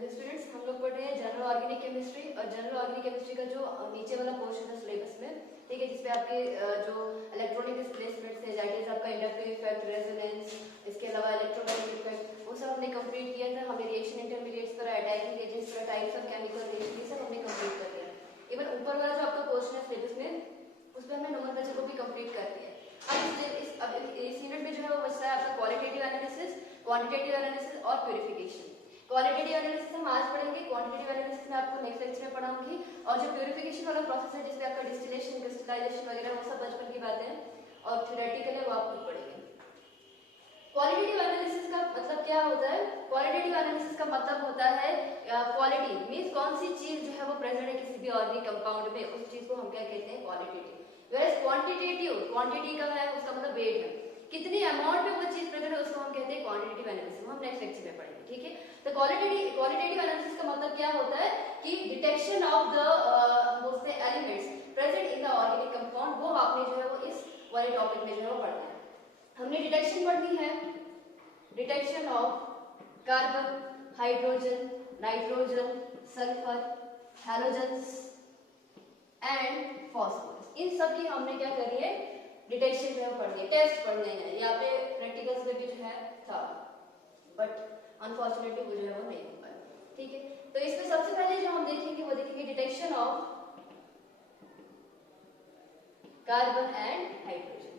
Hello students, हम लोग पढ़ रहे हैं जनरल ऑर्गेनिक केमिस्ट्री। और जनरल ऑर्गेनिक केमिस्ट्री का जो नीचे वाला पोर्शन है सिलेबस में, ठीक है, जिसपे आपके जो इलेक्ट्रॉनिक डिस्प्लेसमेंट है, दैट इज आपका इंडक्टिव इफेक्ट, रेजोनेंस, इसके अलावा इलेक्ट्रोमैग्नेटिक इफेक्ट, वो सब हमने कंप्लीट किया था। हमने रिएक्शन इंटरमीडिएट्स पर, अटैकिंग एजेंट्स पर, टाइप्स ऑफ केमिकल रिएक्शन, ये सब हमने कंप्लीट कर लिया। इवन ऊपर वाला जो आपका पोर्शन है सिलेबस में, उस पर हमने नोमेनक्लेचर को भी कंप्लीट कर दिया। अब इस यूनिट में जो है वो बचता है आपका क्वालिटेटिव एनालिसिस, क्वांटिटेटिव एनालिसिस और प्यूरिफिकेशन। क्वालिटेटिव एनालिसिस हम आज पढ़ेंगे, क्वांटिटेटिव एनालिसिस में आपको नेक्स्ट लेक्चर में पढ़ाऊंगी। और जो प्यूरिफिकेशन वाला प्रोसेस है जिसमें आपका डिस्टिलेशन, क्रिस्टलाइजेशन वगैरह, वो सब बचपन की बातें हैं और थ्योरेटिकल है, वो आप खुद पढ़ेंगे। क्वालिटेटिव एनालिसिस का मतलब क्या होता है? क्वालिटेटिव एनालिसिस का मतलब होता है क्वालिटी मींस कौन सी चीज जो है वो प्रेजेंट है किसी भी ऑर्गेनिक कंपाउंड में, उस चीज को हम क्या कहते हैं? क्वालिटेटिव। वेयर क्वांटिटेटिव, क्वांटिटी का है, उसका मतलब वेट है, कितने अमाउंट में वो चीज प्रेजेंट है, उसको हम कहते हैं क्वांटिटेटिव एनालिसिस। हम नेक्स्ट लेक्चर में पढ़ेंगे, ठीक है। तो क्वालिटेटिव एनालिसिस का मतलब क्या होता है कि डिटेक्शन ऑफ द बोलते हैं elements present in the organic compound, वो आपने जो है वो इस वाले टॉपिक में जो है वो पढ़ना है। हमने डिटेक्शन पढ़नी है, detection of carbon, hydrogen, nitrogen, sulphur, halogens and phosphorus, इन सब की हमने क्या करी है? डिटेक्शन जो है पढ़नी है, टेस्ट पढ़ने हैं। यहाँ पे प्रैक्टिकल्स में भी जो है था, बट अनफॉर्चुनेटली वो जो है वो नहीं हो पाया, ठीक है। तो इसमें सबसे पहले जो हम देखेंगे वो देखेंगे detection of carbon and hydrogen.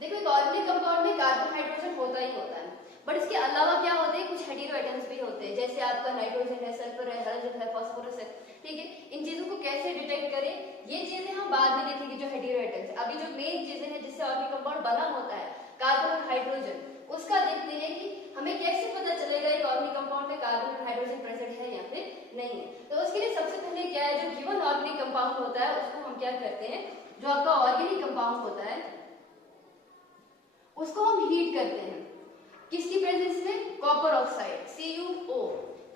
देखो एक ऑर्गेनिक कंपाउंड में कार्बन हाइड्रोजन होता ही होता है, बट इसके अलावा क्या होते हैं? कुछ हेटेरो एटम्स भी होते हैं, जैसे आपका नाइट्रोजन है, सल्फर है, हैलोजन है, फास्फोरस है, ठीक है। इन चीजों को कैसे डिटेक्ट करें, ये चीजें हम बाद में देखेंगे, जो हेटेरो एटम्स। अभी जो मेन चीजें हैं जिससे ऑर्गेनिक कंपाउंड बना होता है, कार्बन और हाइड्रोजन, उसका देखते हैं कि हमें कैसे पता चलेगा एक ऑर्गेनिक कंपाउंड में कार्बन और हाइड्रोजन प्रेजेंट है या फिर नहीं है। तो उसके लिए सबसे पहले क्या है, जो गिवन ऑर्गेनिक कंपाउंड होता है उसको हम क्या करते हैं, जो आपका ऑर्गेनिक कंपाउंड होता है उसको हम हीट करते हैं। किसकी प्रेजेंस में? कॉपर ऑक्साइड, CuO,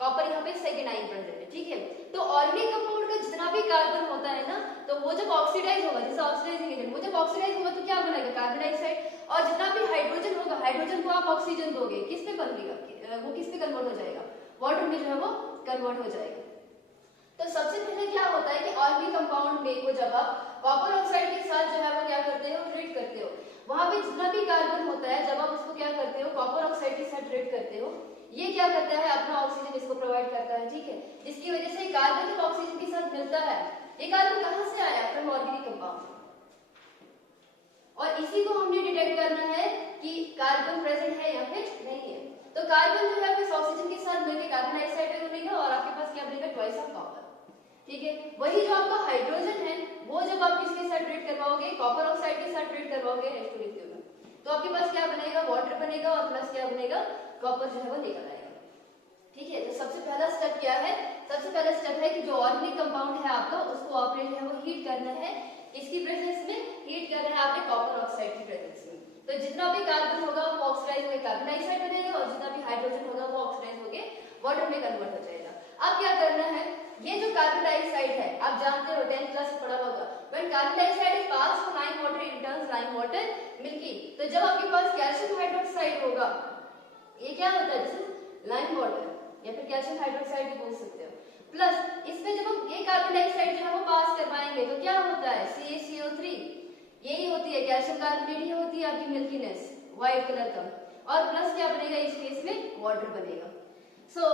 कॉपर यहाँ पे सेकेंड आयन प्रेजेंट है, ठीक है। तो ऑर्गेनिक कंपाउंड का जितना भी कार्बन होता है ना, तो वो जब ऑक्सीडाइज होगा, जैसे ऑक्सीडाइजिंग एजेंट, वो जब ऑक्सीडाइज होगा तो क्या बनेगा? Carbon dioxide. और जितना भी हाइड्रोजन होगा, हाइड्रोजन को आप ऑक्सीजन दोगे, किस पे बनेगा? वो किस पे कन्वर्ट हो जाएगा? वाटर में जो है वो कन्वर्ट हो जाएगा। तो सबसे पहले क्या होता है कि ऑर्गेनिक कंपाउंड में को जब आप कॉपर ऑक्साइड के साथ जो है वो क्या करते हो? ट्रीट करते हो। वहां पे जितना भी कार्बन होता है, जब आप उसको क्या करते हो? कॉपर ऑक्साइड के साथ ट्रीट करते हो, ये क्या करता है? अपना ऑक्सीजन इसको प्रोवाइड करता है, ठीक है। जिसकी वजह से कार्बन जब ऑक्सीजन के साथ मिलता है, ये कार्बन कहां से आया? From organic compound. और इसी को हमने डिटेक्ट करना है कि कार्बन प्रेजेंट है या फिर नहीं है। तो कार्बन जो है इस ऑक्सीजन के साथ मिलकर कार्बन डाइऑक्साइड बनेगा और आपके पास क्या बनेगा? ट्वाइस ऑफ कॉपर, ठीक है। वही जो आपका हाइड्रोजन है, वो जब आप किसके साथ ट्रीट करवाओगे? कॉपर ऑक्साइड के साथ ट्रीट करवाओगे H2SO में, तो आपके पास क्या बनेगा? वाटर बनेगा और प्लस क्या बनेगा? कॉपर जो है वो निकल आएगा, ठीक है। तो सबसे पहला स्टेप क्या है? सबसे पहला स्टेप है कि जो ऑर्गेनिक कंपाउंड है आपका, उसको आपने जो है वो हीट करना है। इसकी प्रेजेंस में हीट करना है आपने कॉपर ऑक्साइड की प्रेजेंस में। तो जितना भी कार्बन होगा वो ऑक्सीडाइज होकर कार्बन डाइऑक्साइड बनेगा और जितना भी हाइड्रोजन होगा वो ऑक्सीडाइज होकर वाटर में कन्वर्ट हो जाएगा। अब क्या करना है? ये जो कार्बन डाइऑक्साइड है, आप जानते हो 10th क्लास में पढ़ा होगा, when carbon dioxide is pass to lime water it turns lime water milky. तो जब आपके पास कैल्शियम हाइड्रोक्साइड होगा, ये क्या होता है? दिस इज लाइम वाटर या फिर कैल्शियम हाइड्रोक्साइड भी बोल सकते हो। प्लस इसमें जब हम ये कार्बन डाइऑक्साइड जो है वो पास करवाएंगे तो क्या होता है? CaCO3, यही होती है कैल्शियम कार्बोनेट, ही होती है आपकी मिल्कीनेस, व्हाइट कलर का। और प्लस क्या बनेगा इस केस में? वाटर बनेगा। सो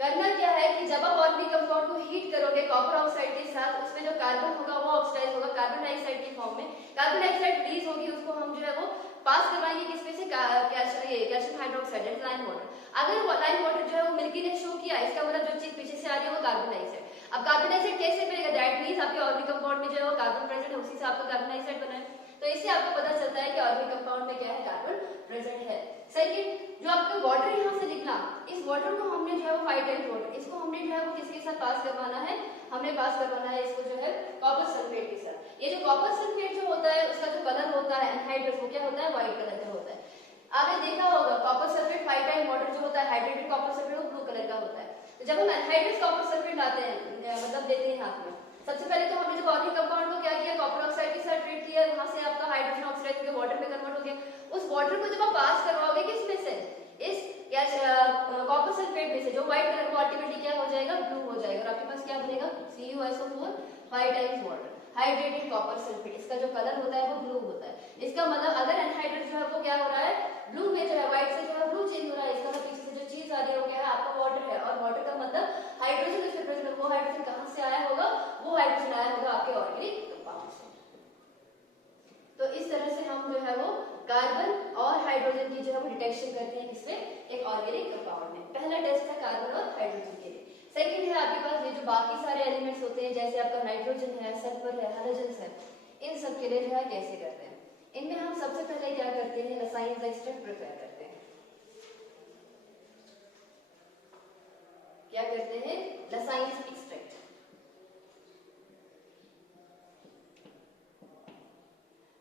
करना क्या है कि जब आप ऑर्गेनिक कंपाउंड को हीट करोगे कॉपर ऑक्साइड के साथ, उसमें जो कार्बन होगा वो ऑक्सीडाइज होगा कार्बन डाइऑक्साइड के फॉर्म में, कार्बन डाइऑक्साइड रिलीज होगी, उसको हम जो है वो पास करवाएंगे किसमें से? Calcium hydroxide and lime water. अगर वो लाइम वाटर जो है वो मिल्की ने शो किया, इसका मतलब जो चीज पीछे से आ रही है वो कार्बन डाइऑक्साइड। अब कार्बन डाइऑक्साइड कैसे मिलेगा? दैट मींस आपके ऑर्गेनिक कंपाउंड में जो है वो कार्बन प्रेजेंट है, उसी से आपका कार्बन डाइऑक्साइड बना है। तो इससे आपको पता चलता है कि ऑर्गेनिक कंपाउंड में क्या है? कार्बन प्रेजेंट है। सेकंड, जो आपका वाटर यहाँ से निकला, इस वाटर को हमने जो है वो 5 टाइम्स वाटर, इसको हमने जो है वो किसके साथ पास करवाना है? हमने पास करवाना है इसको जो है कॉपर सल्फेट के साथ। ये जो कॉपर सल्फेट जो होता है उसका जो कलर होता है एनहाइड्रस, वो क्या होता है? व्हाइट कलर का होता है। आपने देखा होगा कॉपर सल्फेट 5 टाइम वाटर जो होता है हाइड्रेटेड कॉपर सल्फेट वो ब्लू कलर का होता है। तो जब हम एनहाइड्रस कॉपर सल्फेट लाते हैं, मतलब देते हैं हाथ में, सबसे पहले तो हमने जो ऑर्गेनिक कंपाउंड को क्या किया? कॉपर ऑक्साइड के साथ ट्रीट किया, वहां से आपका हाइड्रोजन ऑक्साइड होकर वाटर में कन्वर्ट हो गया। उस वाटर को जब आप पास करवाओगे किसमें से? इस कॉपर सल्फेट में से जो व्हाइट कलर वो अल्टीमेटली क्या हो जाएगा, ब्लू हो जाएगा और आपके पास क्या बनेगा, CuSO4 5 times water, hydrated copper sulphate. इसका जो कलर होता है वो ब्लू होता है। इसका मतलब अगर एनहाइड्रेट जो है वो क्या हो रहा है, ब्लू में जो है व्हाइट से जो है ब्लू चेंज हो रहा है, इसका मतलब पीछे से जो चीज आ रही है वो क्या है, आपका वाटर है। और वाटर का मतलब हाइड्रोजन इसमें प्रेजेंट है, वो हाइड्रोजन कहां से आया होगा, वो हाइड्रोजन आया होगा आपके ऑर्गेनिक कंपाउंड से। तो इस तरह से हम जो है वो कार्बन और हाइड्रोजन की जो है वो डिटेक्शन करते हैं किसमें, एक ऑर्गेनिक कंपाउंड में। पहला टेस्ट है कार्बन और हाइड्रोजन के लिए। सेकंड है आपके पास ये जो बाकी सारे एलिमेंट्स होते हैं, जैसे आपका नाइट्रोजन है, सल्फर है, हैलोजेंस है, इन सब के लिए जो है कैसे करते हैं। इनमें हम सबसे पहले क्या करते हैं, लसाइंस एक्सट्रैक्ट प्रिपेयर करते हैं। क्या करते हैं, लसाइंस एक्सट्रैक्ट।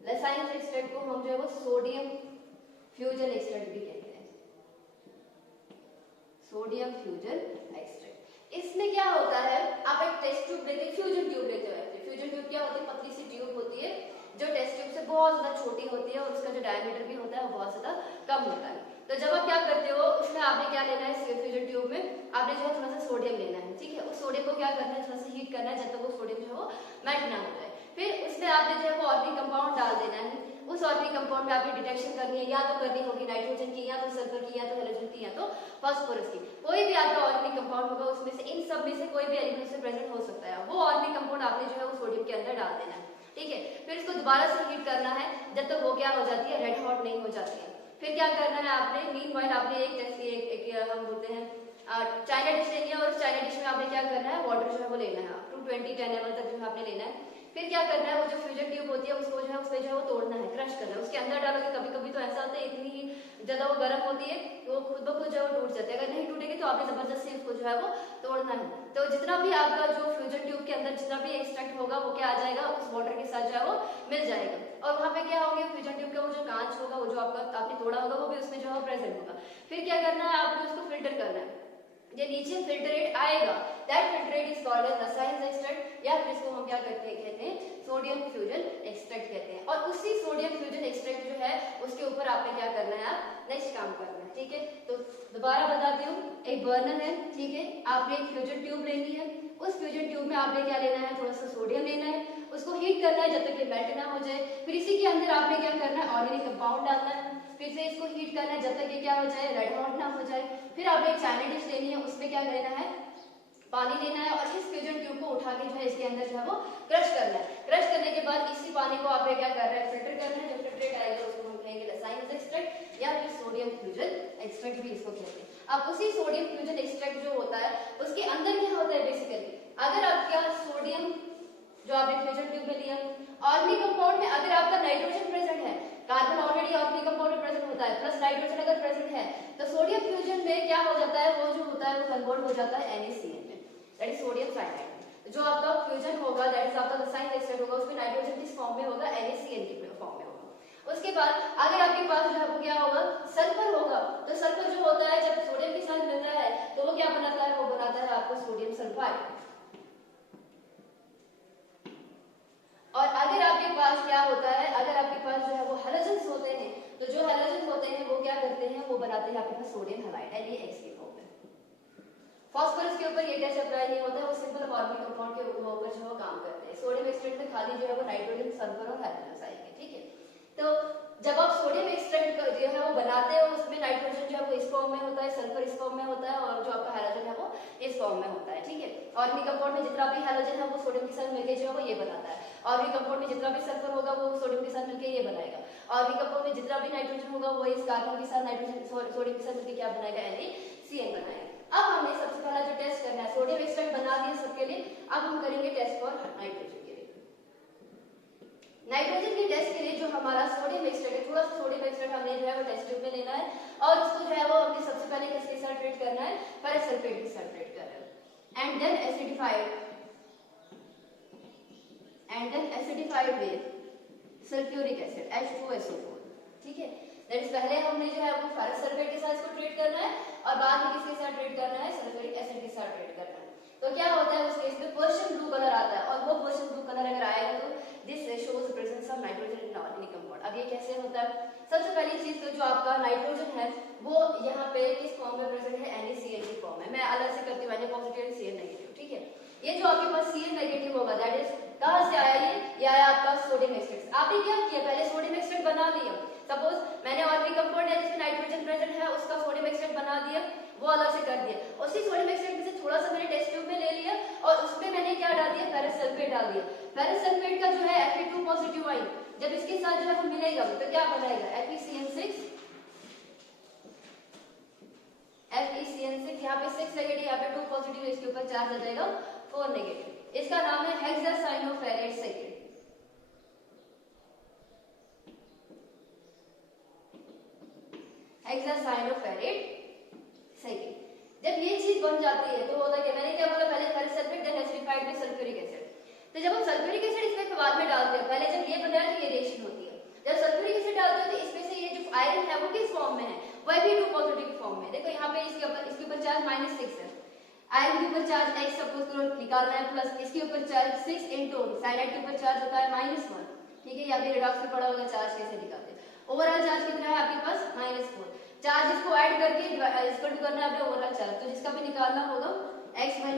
लसाइंस एक्सट्रैक्ट को हम जो है वो सोडियम फ्यूजन एक्सट्रैक्ट भी कहते हैं, सोडियम फ्यूजन एक्सट्रैक्ट। इसमें क्या होता है, आप एक टेस्ट ट्यूब लेते हैं, फ्यूजन ट्यूब लेते हो। फ्यूजन ट्यूब क्या होती है, पतली सी ट्यूब होती है जो टेस्ट ट्यूब से बहुत ज्यादा छोटी होती है और उसका जो डायमीटर भी होता है वो बहुत ज्यादा कम होता है। तो जब आप क्या करते हो, उसमें आपने क्या लेना है, फ्यूजन ट्यूब में आपने जो है थोड़ा सा सोडियम लेना है, ठीक है। उस सोडियम को क्या करना है, थोड़ा सा हीट करना है जब तक वो सोडियम जो है वो मेल्ट ना हो जाए। फिर उसमें आपने जो है वो ऑर्गेनिक कंपाउंड डाल देना है। उस ऑर्गेनिक कंपाउंड में आपने डिटेक्शन करनी है, या तो करनी होगी नाइट्रोजन की, या तो सल्फर की, या तो हैलोजन की, या तो फास्फोरस की। कोई भी आपका ऑर्गेनिक कंपाउंड होगा उसमें से, इन सब में से कोई भी एलिमेंट उसमें प्रेजेंट हो सकता है। वो ऑर्गेनिक कंपाउंड आपने जो है वो सोडियम के अंदर डाल देना है, ठीक है। फिर इसको दोबारा से हीट करना है जब तक वो क्या हो जाती है, रेड हॉट नहीं हो जाती है। फिर क्या करना है आपने, मीनवाइल आपने एक हम बोलते हैं चाइना डिश लेनी है, और उस चाइना डिश में आपने क्या करना है, वाटर जो है वो लेना है 220 10 ml तक जो है आपने लेना है। फिर क्या करना है, वो जो फ्यूजन ट्यूब होती है उसको जो है उसमें जो है वो तोड़ना है, क्रश करना है। उसके अंदर डालोगे, कभी कभी तो ऐसा होता है इतनी ज्यादा वो गर्म होती है तो वो खुद ब खुद जो है वो टूट जाती है। अगर नहीं टूटेगी तो आपने जबरदस्ती उसको जो है वो तोड़ना है। तो जितना भी आपका जो फ्यूजन ट्यूब के अंदर जितना भी एक्सट्रैक्ट होगा वो क्या आ जाएगा, उस वाटर के साथ जो है वो मिल जाएगा। और वहां पे क्या होगा, फ्यूजन ट्यूब का वो जो कांच होगा, वो जो आपका आपने तोड़ा होगा, वो भी उसमें जो है प्रेजेंट होगा। फिर क्या करना है, आपको उसको फिल्टर करना है। ये नीचे फिल्टरेट आएगा, that filtrate is called as lysins extract, या फिर इसको हम क्या कहते हैं, सोडियम फ्यूजन एक्सट्रैक्ट कहते हैं। और उसी सोडियम फ्यूजन एक्सट्रैक्ट जो है उसके ऊपर आपने क्या करना है, आप नेक्स्ट काम करना है, ठीक है। तो दोबारा बताती हूँ, एक बर्नर है, ठीक है, आपने एक फ्यूजन ट्यूब लेनी है। उस फ्यूजन ट्यूब में आपने क्या लेना है, थोड़ा सा सोडियम लेना है, उसको हीट करना है जब तक ये मेल्ट ना हो जाए। फिर इसी के अंदर आपने क्या करना है, ऑर्गेनिक कंपाउंड डालना है। फिर से इसको हीट करना है जब तक ये क्या हो जाए, रेड हॉट ना हो जाए। फिर आपने एक चाइना डिश लेनी है, उसमें क्या लेना है, पानी लेना है, और इस फ्यूजन ट्यूब को उठा के जो है इसके अंदर जो है वो क्रश करना है। क्रश करने के बाद इसी पानी को आपने क्या करना है, फिल्टर करना है। जब फिल्टरेट आएगा उसको हम कहेंगे लसाइंस एक्सट्रैक्ट, या फिर सोडियम फ्यूजन एक्सट्रैक्ट भी इसको कहते हैं। अब उसी सोडियम फ्यूजन एक्सट्रैक्ट जो होता है उसके अंदर क्या होता है, बेसिकली अगर आपका सोडियम जो आपने फ्यूजन ट्यूब में लिया, ऑर्गेनिक कंपाउंड में अगर आपका नाइट्रोजन प्रेजेंट है, कार्बन ऑलरेडी ऑर्गेनिक कंपाउंड में प्रेजेंट होता है, प्लस नाइट्रोजन अगर प्रेजेंट है, तो सोडियम फ्यूजन में क्या हो जाता है, वो जो होता है वो कन्वर्ट हो जाता है NaCN में, दैट इज सोडियम साइनाइड। जो आपका फ्यूजन होगा, दैट इज आपका लसाइंस एक्सट्रैक्ट होगा, उसमें नाइट्रोजन किस फॉर्म में होगा, NaCN के फॉर्म में होगा। उसके बाद अगर आपके पास जो है वो क्या होगा, सल्फर होगा, तो सल्फर जो होता है जब सोडियम के साथ मिलता है तो वो क्या बनाता है, वो बनाता है आपको सोडियम सल्फाइड। और अगर आपके पास क्या होता है, अगर आपके पास जो है वो हैलोजेंस होते हैं, तो जो हैलोजेंस होते हैं वो क्या करते हैं, वो बनाते हैं आपके पास सोडियम हैलाइड NaX के फॉर्म में। फास्फोरस के ऊपर ये टेस्ट अप्लाई नहीं होता है, वो सिंपल ऑर्गेनिक कंपाउंड के ऊपर जो है काम करते हैं। सोडियम एक्सट्रैक्ट में खाली जो है वो नाइट्रोजन, सल्फर और हैलोजेंस आएंगे, ठीक है। तो जब आप सोडियम एक्सट्रैक्ट जो है वो बनाते हो, उसमें नाइट्रोजन जो है वो इस फॉर्म में होता है, सल्फर इस फॉर्म में होता है, और जो आपका हैलोजन है वो इस फॉर्म में होता है, ठीक है। ऑर्गेनिक कंपाउंड में जितना भी हैलोजन है वो सोडियम के साथ मिलकर जो है वो ये बनाता है। ऑर्गेनिक कंपाउंड में जितना भी सल्फर होगा वो सोडियम के साथ मिलकर ये बनाएगा। ऑर्गेनिक कंपाउंड में जितना भी नाइट्रोजन होगा वो इस कार्बन के साथ नाइट्रोजन सोडियम के साथ मिलकर क्या बनाएगा, NaCN बनाएगा। अब हमने सबसे पहला जो टेस्ट करना है, सोडियम एक्सट्रैक्ट बना दिया सबके लिए, अब हम करेंगे टेस्ट फॉर नाइट्रोजन के लिए। नाइट्रोजन के टेस्ट के लिए जो हमारा सोडियम एक्सट्रैक्ट है, थोड़ा सा सोडियम एक्सट्रैक्ट हमने जो है वो टेस्ट ट्यूब में लेना है, और उसको जो है वो हमने सबसे पहले किसके साथ ट्रीट करना है, फेरस सल्फेट के साथ ट्रीट करना है, and then acidified with sulphuric acid H2SO4, ठीक है। दैट इज पहले हमने जो है वो फेरस सल्फेट के साथ इसको ट्रीट करना है, और बाद में किसके साथ ट्रीट करना है, सल्फ्यूरिक एसिड के साथ ट्रीट करना है। तो क्या होता है उस केस में पर्शियन ब्लू कलर आता है, और वो पर्शियन ब्लू कलर अगर आएगा तो this shows presence of nitrogen in organic compound. अब ये कैसे होता है, सबसे पहली चीज तो जो आपका नाइट्रोजन है वो यहाँ पे किस फॉर्म में प्रेजेंट है, NaCN ये जो आपके पास Cl नेगेटिव होगा दैट इज कहां से आया, ये आया आपका सोडियम एक्सट्रैक्ट। आपने क्या किया, पहले सोडियम एक्सट्रैक्ट बना लिया। सपोज मैंने ऑर्गेनिक कंपाउंड है जिसमें नाइट्रोजन प्रेजेंट है, उसका सोडियम एक्सट्रैक्ट बना दिया, वो अलग से कर दिया। उसी सोडियम एक्सट्रैक्ट में से थोड़ा सा मैंने टेस्ट ट्यूब में ले लिया और उसमें मैंने क्या डाल दिया, फेरस सल्फेट डाल दिया। फेरस सल्फेट का जो है Fe2 पॉजिटिव आयन जब इसके साथ जो है वो मिलेगा तो क्या बनाएगा, FeCN6, FeCN6, यहाँ पे 6 नेगेटिव, यहाँ पे 2 पॉजिटिव, इसके ऊपर चार्ज आ जाएगा 4 नेगेटिव। इसका नाम है हेक्सासाइनोफेरेट सेकेंड। Hexacyanoferrate second. जब ये चीज बन जाती है तो होता क्या, मैंने क्या बोला पहले ferrous sulphate then acidified with sulphuric acid. तो जब हम सल्फ्यूरिक एसिड इसमें बाद में डालते हैं, पहले जब ये बनाया तो ये रिएक्शन होती है। जब सल्फ्यूरिक एसिड डालते हैं तो इसमें से ये जो आयरन है वो किस फॉर्म में है, वो Fe2 पॉजिटिव फॉर्म में। देखो यहाँ पे इसके ऊपर चार्ज -6 है, आयरन के ऊपर चार्ज x सपोज करो निकालना है, प्लस इसके ऊपर चार्ज 6 इनटू साइनाइड के ऊपर चार्ज होता है -1। ठीक है, या फिर रिडॉक्स में पड़ा होगा चार्ज कैसे निकालते हैं। ओवरऑल चार्ज कितना है आपके पास -4। चार्ज इसको ऐड करके इक्वल टू करना है अपने ओवरऑल चार्ज, तो जिसका भी निकालना होगा x - 6 =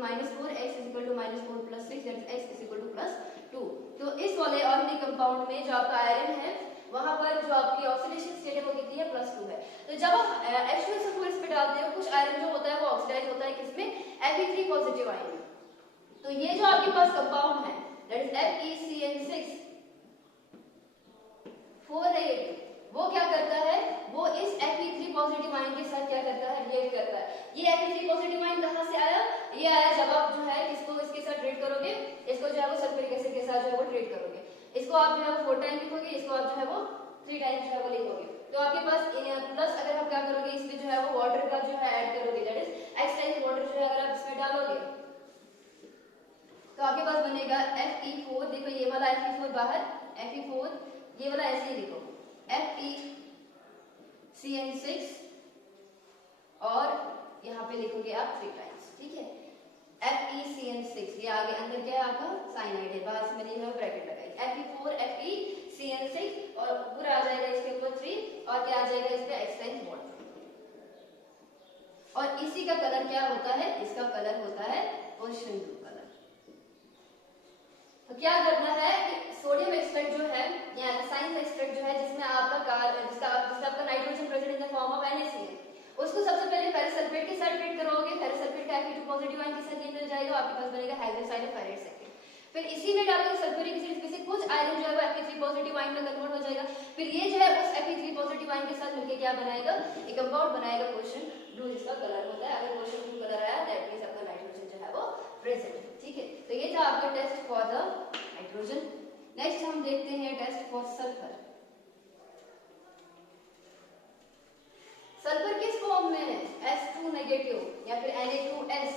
-4, x = -4 + 6 that is x = +2। तो इस वाले ऑर्गेनिक कंपाउंड में जो आपका आयरन है वहां पर जो आपकी ऑक्सीडेशन स्टेट है वो कितनी है, +2 है। तो जब आप H2SO4 इस पे डालते हो, कुछ आयरन जो होता है वो ऑक्सीडाइज होता है किसमें, Fe3 पॉजिटिव आयन में। तो ये जो आपके पास कंपाउंड है दैट इज FeCN6 4 नेगेटिव, वो क्या करता है, वो इस Fe3 पॉजिटिव आयन के साथ क्या करता है, रिएक्ट करता है। ये Fe3 पॉजिटिव आयन कहां से आया, ये आया जब आप जो है इसको इसके साथ ट्रीट करोगे, इसको जो है वो सल्फ्यूरिक एसिड के साथ जो है वो ट्रीट करोगे। इसको आप जो है वो 4 टाइम लिखोगे, इसको आप जो है वो 3 टाइम जो है वो लिखोगे। तो आपके पास प्लस अगर आप क्या करोगे, इसमें जो है वो वाटर का जो है ऐड करोगे that is x times water जो है अगर आप इसमें डालोगे तो आपके पास बनेगा Fe4। देखो ये वाला Fe4 बाहर, Fe4 ये वाला ऐसे ही लिखो FeCN6 और यहाँ पे लिखोगे आप 3 टाइम्स। ठीक है, FeCN6 ये आगे अंदर क्या है आपका साइनाइड है, बाहर से मैंने यहाँ ब्रैकेट लगाई Fe4 FeCN6 और पूरा आ जाएगा इसके ऊपर 3 और क्या आ जाएगा इस पे x टाइम्स वाटर। और इसी का कलर क्या होता है, इसका कलर होता है ओशन ब्लू कलर। तो क्या करना है कि सोडियम एक्सट्रैक्ट जो है या साइंस एक्सट्रैक्ट जो है जिसमें आपका जिसका आपका nitrogen present in the form of NaCl, उसको सबसे पहले फेरस सल्फेट के साथ ट्रीट करोगे, फेरस सल्फेट का Fe2 पॉजिटिव आयन के साथ ये मिल जाएगा, आपके पास बनेगा हेक्सासाइनोफेरेट सेकेंड। फिर इसी में डालोगे सल्फ्यूरिक एसिड, इसमें से कुछ आयरन जो है वो Fe3 पॉजिटिव आयन में कन्वर्ट हो जाएगा। फिर ये जो है उस Fe3 पॉजिटिव आयन के साथ मिलके क्या बनाएगा, एक कंपाउंड बनाएगा क्वेश्चन ब्लू, जिसका कलर होता है, अगर क्वेश्चन ब्लू कलर आया दैट मींस आपका नाइट्रोजन जो है वो प्रेजेंट है। ठीक है, तो ये था आपका test for the nitrogen. Next हम देखते हैं टेस्ट फॉर सल्फर। सल्फर किस फॉर्म में है, S2 नेगेटिव या फिर Na2S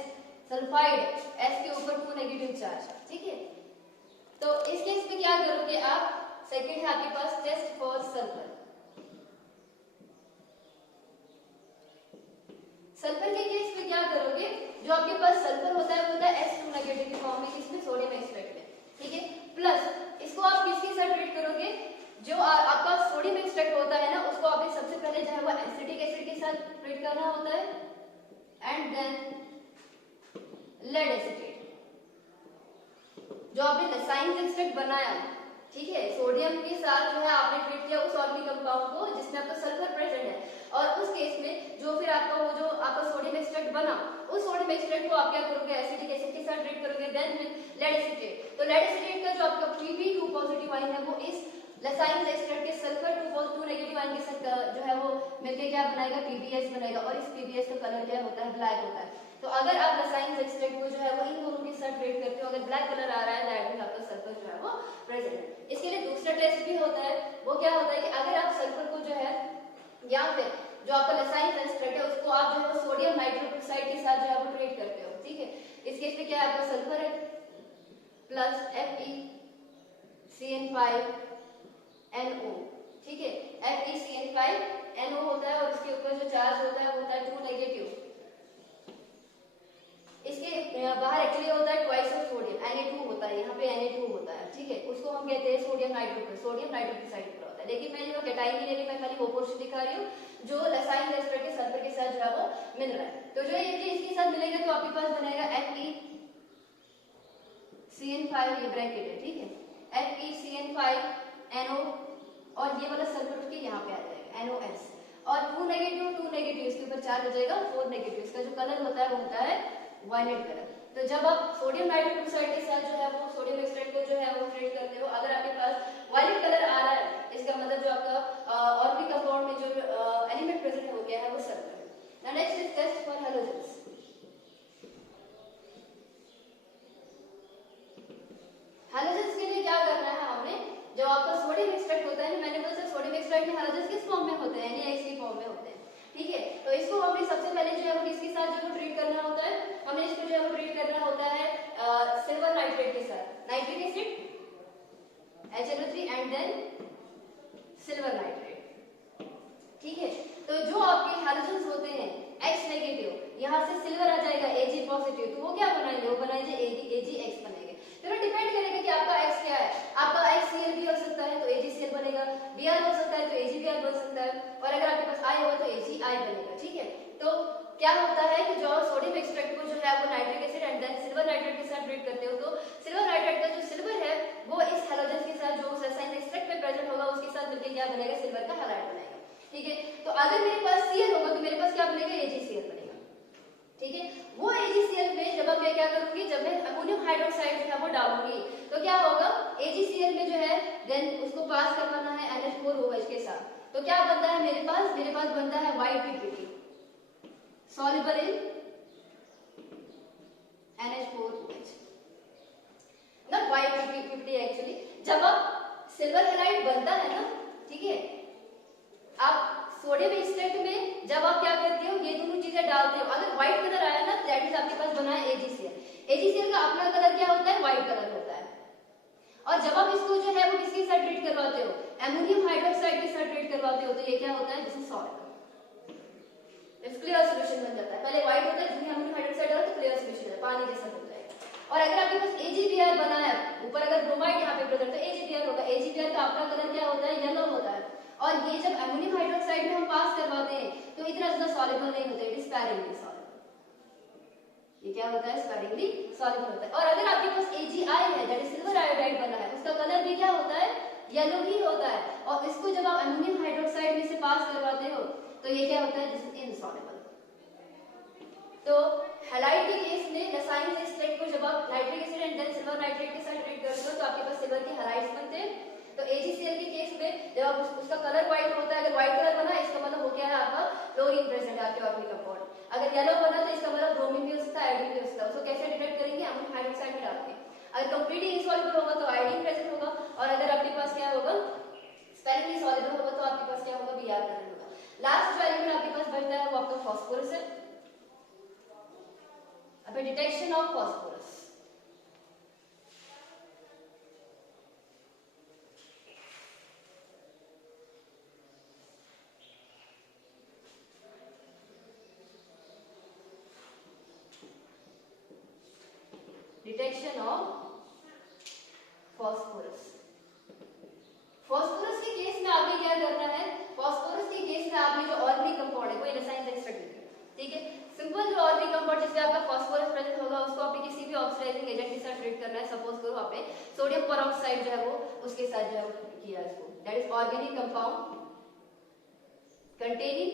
सल्फाइड, S के ऊपर 2 नेगेटिव चार्ज। ठीक है, तो इस केस में क्या करोगे आप, सेकंड है आपके पास टेस्ट फॉर सल्फर। सल्फर के केस में क्या करोगे, जो आपके पास सल्फर होता है वो होता है S2 नेगेटिव की फॉर्म में, किसमें, सोडियम एक्सट्रैक्ट में। ठीक है, प्लस इसको आप किसके साथ ट्रीट करोगे, जो आपका सोडियम एक्सट्रैक्ट होता है ना उसको आपने सबसे पहले जो है वो एसिटिक एसिड के साथ ट्रीट करना होता है एंड देन लेड एसीटेट, जो आपने साइंस एक्सट्रैक्ट बनाया। ठीक है, सोडियम के साथ जो है आपने ट्रीट किया उस ऑर्गेनिक कंपाउंड को जिसमें आपका सल्फर प्रेजेंट है, और उस केस में जो फिर आपका वो जो आपका सोडियम एक्सट्रैक्ट बना, उस सोडियम एक्सट्रैक्ट को आप क्या करोगे, एसिटिक एसिड के साथ ट्रीट करोगे देन लेड एसीटेट। तो लेड एसीटेट का जो आपका Pb2 पॉजिटिव आयन है वो इस साइंस एक्सट्रैक्ट के सल्फर 2 नेगेटिव आयन के साथ जो है वो मिलके क्या बनाएगा, PbS बनाएगा, और इस PbS का कलर क्या होता है, ब्लैक होता है। तो अगर आप साइंस एक्सट्रैक्ट को जो है वो इन दोनों के साथ ट्रीट करते हो, अगर ब्लैक कलर आ रहा है दैट मींस आपका सल्फर जो है वो प्रेजेंट है। इसके लिए दूसरा टेस्ट भी होता है, वो क्या होता है कि अगर आप सल्फर को जो है या फिर जो आपका साइंस एक्सट्रैक्ट है उसको आप जो है वो सोडियम नाइट्रोक्साइड के साथ जो है वो ट्रीट करते हो। ठीक है, इस केस में क्या है, आपका सल्फर है प्लस FeCN5NO। ठीक है, FeCN5NO होता है और इसके ऊपर जो चार्ज होता है वो होता है 2 नेगेटिव। इसके बाहर एक्चुअली होता है ट्वाइस ऑफ सोडियम, Na2 होता है, यहाँ पे Na2 होता है। ठीक है, उसको हम कहते हैं सोडियम नाइट्रोक्साइड पर होता है, लेकिन मैं जो कैटाइन नहीं ले रही, मैं खाली वो पोर्शन दिखा रही हूँ जो साइंस एक्सट्रैक्ट के सल्फर के साथ जो है वो मिल रहा है। तो जो ये इसके साथ मिलेगा तो आपके पास बनेगा CN5 ये ब्रैकेट है, ठीक है, FeCN5NO और ये वाला सर्कल उठ के यहाँ पे आ जाएगा NOS और 2 नेगेटिव इसके ऊपर चार्ज हो जाएगा 4 नेगेटिव। इसका जो कलर होता है वो होता है वायलेट कलर। तो जब आप सोडियम नाइट्रेट ऑक्साइड के साथ जो है वो सोडियम एक्सट्रैक्ट को जो है वो ट्रीट करते हो, अगर आपके पास वायलेट कलर आ रहा है इसका मतलब जो आपका ऑर्गेनिक कंपाउंड में जो एलिमेंट प्रेजेंट है वो क्या है, वो सल्फर है। Now next is test for halogens. Halogens के लिए क्या करना है हमने, जब आपका सोडियम एक्सट्रैक्ट होता है, मैंने बोला सोडियम एक्सट्रैक्ट में हैलोजेंस किस फॉर्म में होते हैं, NaX की फॉर्म में होते हैं, ठीक है। तो इसको हमने सबसे पहले जो है वो किसके साथ जो ट्रीट करना होता है, हमें इसको जो है वो ट्रीट करना होता है सिल्वर नाइट्रेट के साथ, nitric acid HNO3 and then silver nitrate, ठीक है। तो जो आपके हैलोजेंस होते हैं X नेगेटिव, यहाँ से सिल्वर आ जाएगा Ag पॉजिटिव, तो वो क्या बनाएंगे, वो बनाएंगे AgX बनेगा। फिर डिपेंड करेगा कि आपका X क्या है, आपका X Cl भी हो सकता है तो AgCl बनेगा, Br हो सकता है तो AgBr बन सकता है, और अगर आपके पास I होगा तो AgI बनेगा, ठीक है। तो क्या होता है कि जो सोडियम एक्सट्रैक्ट को जो है वो nitric acid and then silver nitrate के साथ ट्रीट करते हो, तो सिल्वर नाइट्रेट का जो सिल्वर है वो इस हैलोजेंस के साथ जो सल्फाइड एक्सट्रैक्ट में प्रेजेंट होगा उसके साथ मिलकर क्या बनेगा, सिल्वर का हैलाइड बनेगा, ठीक है। तो अगर मेरे पास Cl होगा तो मेरे पास क्या बनेगा, AgCl बनेगा, ठीक है। वो AgCl में जब अब मैं क्या करूंगी, जब मैं अमोनियम हाइड्रोक्साइड जो है वो डालूंगी तो क्या होगा, AgCl में जो है देन उसको पास करवाना है NH4OH के साथ, तो क्या बनता है मेरे पास बनता है white PPT soluble in NH4OH, not white PPT actually. जब आप सिल्वर हैलाइड बनता है ना, ठीक है, आप सोडियम एक्सट्रैक्ट में जब आप क्या करते हो, ये दोनों चीजें डालते हो, अगर व्हाइट कलर आया ना दैट इज आपके पास बना है AgCl। AgCl का अपना कलर क्या होता है, व्हाइट कलर होता है। और जब आप इसको जो है वो किसके साथ ट्रीट करवाते हो, अमोनियम हाइड्रोक्साइड के साथ ट्रीट करवाते हो, तो ये क्या होता है, this is salt, it's clear solution बन जाता है। पहले व्हाइट होता है, जिसमें अमोनियम हाइड्रोक्साइड डालो तो क्लियर सॉल्यूशन है, पानी जैसा बन जाएगा। और अगर आपके पास AgBr बना है, ऊपर अगर ब्रोमाइड यहाँ पे प्रेजेंट तो AgBr होगा, AgBr का अपना कलर क्या होता है, येलो होता है। और ये जब अमोनियम हाइड्रोक्साइड में हम पास करवाते हैं तो इतना ज्यादा सॉल्युबल नहीं होता, इट इज स्पैरिंगली सॉल्युबल। ये क्या होता है, स्पैरिंगली सॉल्युबल होता है। और अगर आपके पास AgI है, दैट इज सिल्वर आयोडाइड बना है, उसका कलर भी क्या होता है, येलो ही होता है। और इसको जब आप अमोनियम हाइड्रोक्साइड में से पास करवाते हो तो ये क्या होता है, दिस इज इनसॉल्युबल। तो हैलाइड के केस में रासायनिक एक्सट्रैक्ट को जब आप nitric acid and then silver nitrate के साथ ट्रीट करते हो तो आपके पास सिल्वर के हैलाइड्स बनते हैं। तो AgCl के केस में जब आप उसका कलर व्हाइट होता है, अगर व्हाइट कलर बना इसका मतलब हो गया है आपका क्लोरीन प्रेजेंट है आपके ऑर्गेनिक कंपाउंड। अगर येलो बना तो इसका मतलब ब्रोमीन भी हो सकता है, आयोडीन भी हो सकता है। उसको कैसे डिटेक्ट करेंगे, अमोनियम हाइड्रोक्साइड में डाल के। अगर कंप्लीटली इनसॉल्युबल होगा तो आयोडीन प्रेजेंट होगा, और अगर आपके पास क्या होगा, स्पेरिंगली सॉल्युबल होगा तो आपके पास क्या होगा, Br प्रेजेंट होगा। लास्ट जो एलिमेंट आपके पास बचता है वो आपका फास्फोरस है। अब detection of phosphorus, detection of phosphorus. Phosphorus के केस में आपने क्या करना है, फास्फोरस के केस में आपने जो ऑर्गेनिक कंपाउंड है, कोई रासायनिक एक्सट्रैक्ट नहीं करना, ठीक है। सिंपल जो ऑर्गेनिक कंपाउंड जिसमें आपका फास्फोरस प्रेजेंट होगा उसको आपने किसी भी ऑक्सीडाइजिंग एजेंट के साथ ट्रीट करना है। सपोज करो आपने सोडियम पेरोक्साइड जो है वो उसके साथ जो है किया इसको, that is organic compound containing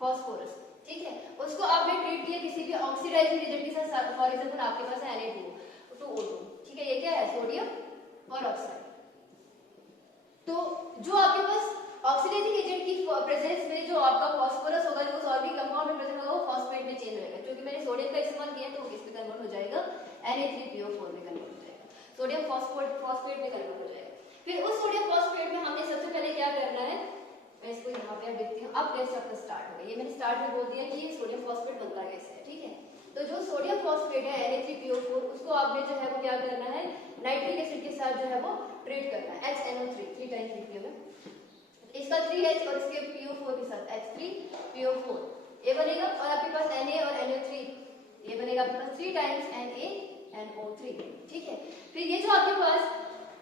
phosphorus, ठीक है। उसको आपने ट्रीट किया किसी भी ऑक्सीडाइजिंग एजेंट के साथ, फॉर एग्जांपल आपके पास है Na2O2, ठीक है, ये क्या है, सोडियम पेरोक्साइड। तो जो आपके पास ऑक्सीडाइजिंग एजेंट की प्रेजेंस में जो आपका फास्फोरस होगा जो उस ऑर्गेनिक कंपाउंड में प्रेजेंट होगा वो फॉस्फेट में चेंज होगा, क्योंकि मैंने सोडियम का इस्तेमाल किया तो वो किस में कन्वर्ट हो जाएगा, Na3PO4 में कन्वर्ट हो जाएगा, सोडियम फॉस्फेट में कन्वर्ट हो जाएगा। फिर उस सोडियम फॉस्फेट में हमने सबसे पहले क्या करना है, मैं इसको यहाँ पे देखती हूँ। अब टेस्ट आपका स्टार्ट हो गया, ये मैंने स्टार्ट में बोल दिया कि ये सोडियम फॉस्फेट बनता कैसे है, ठीक है। तो जो सोडियम फॉस्फेट है Na3PO4 उसको आपने जो है वो क्या करना है, नाइट्रिक एसिड के साथ जो है वो ट्रीट करना है, HNO3 3 टाइम्स लिखिए में, इसका 3H और इसके PO4 के साथ H3PO4 ये बनेगा, और आपके पास Na और NO3 ये बनेगा आपके पास 3 टाइम्स NaNO3, ठीक है। फिर ये जो आपके पास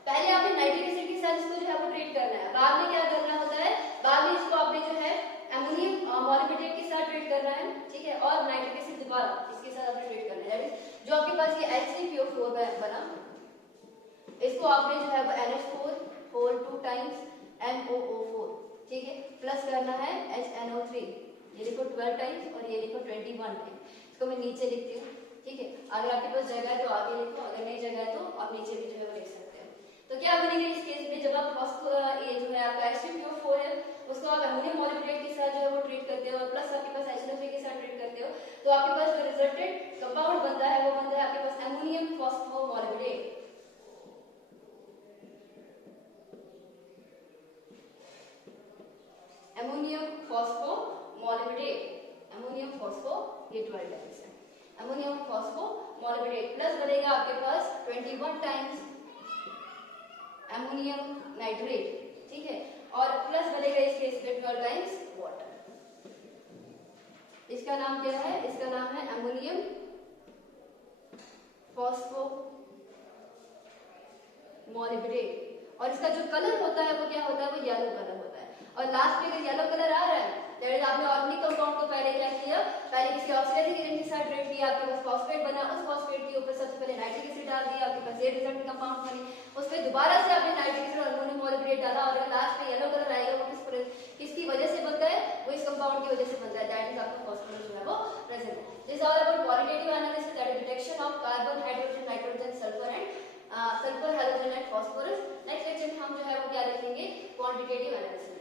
पहले आपने नाइट्रिक एसिड के साथ इसको जो है वो ट्रीट करना है, बाद में क्या करना होता है, बाद में इसको आपने जो है अमोनियम मॉलिक्यूलेट के साथ ट्रीट करना है, ठीक है, और नाइट्रिक एसिड दोबारा इसके साथ आपने ट्रीट करना है। जो आपके पास ये HCPO4 बना, इसको आपने जो है वो NH4 होल 2 टाइम्स MOO4, ठीक है, प्लस करना है HNO3, ये लिखो 12 टाइम्स और ये लिखो 21 टाइम्स। इसको मैं नीचे लिखती हूँ, ठीक है, अगर आपके पास जगह है तो आगे लिखो, अगर नहीं जगह है तो आप नीचे भी जो है वो लिख सकते हैं। तो क्या बनेगा इस केस में, जब आप ये जो है आपका HCPO4 है उसको आप अमोनियम मॉलिक्यूलेट के साथ जो है वो ट्रीट करते हो, प्लस आपके पास HNO3 के साथ ट्रीट करते हो, तो आपके पास जो रिजल्टेड कंपाउंड बनता है वो बनता है आपके पास अमोनियम फॉस्फोमॉलिक्यूलेट। अमोनियम फॉस्फोमॉलिक्यूलेट, अमोनियम फॉस्फो, ये 12 टाइम्स है, अमोनियम फॉस्फोमॉलिक्यूलेट, प्लस बनेगा आपके पास 21 टाइम्स अमोनियम नाइट्रेट, ठीक है, और प्लस बनेगा इस केस में 12 टाइम्स वाटर। इसका नाम क्या है, इसका नाम है अमोनियम फॉस्फो मॉलिक्यूलेट, और इसका जो कलर होता है वो क्या होता है, वो येलो कलर होता है। और लास्ट में अगर येलो कलर आ रहा है दैट इज आपने ऑर्गेनिक कंपाउंड को पहले क्या किया, पहले किसी ऑक्सीडेटिव एजेंट के साथ ट्रीट किया, आपके पास फॉस्फेट बना, उस फॉस्फेट के ऊपर सबसे पहले नाइट्रिक एसिड डाल दिया, आपके पास ये रिजल्ट कंपाउंड बनी, उस पे दोबारा से आपने नाइट्रिक एसिड और अमोनियम मॉलिक्यूलेट डाला, और लास्ट में येलो कलर आएगा, वो किसकी वजह से बनता है, वो इस कंपाउंड की वजह से बनता है, दैट इज आपका फॉस्फोरस जो है वो present. This all about qualitative analysis, that is detection of carbon, hydrogen, nitrogen, sulphur and sulphur, halogen and phosphorus. Next lecture में हम जो है वो क्या देखेंगे, क्वांटिटेटिव एनालिसिस।